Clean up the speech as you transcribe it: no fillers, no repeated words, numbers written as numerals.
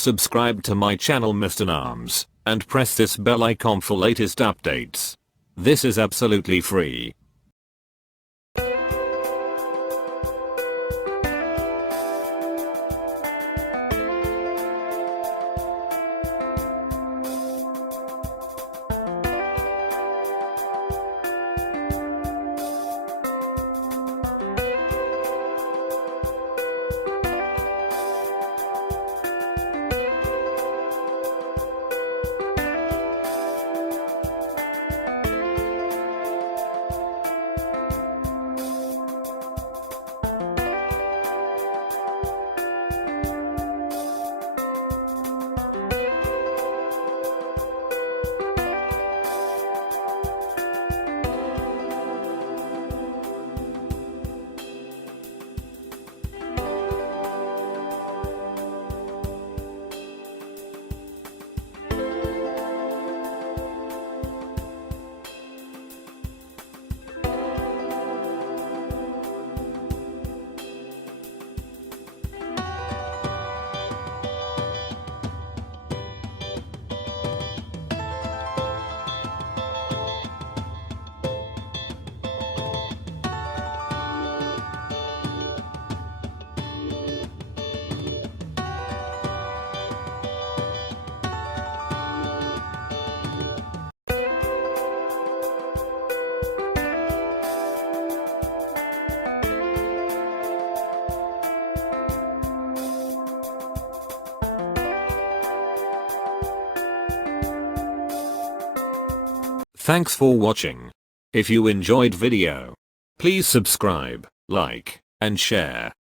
Subscribe to my channel MrNams, and press this bell icon for latest updates. This is absolutely free. Thanks for watching. If you enjoyed video, please subscribe, like, and share.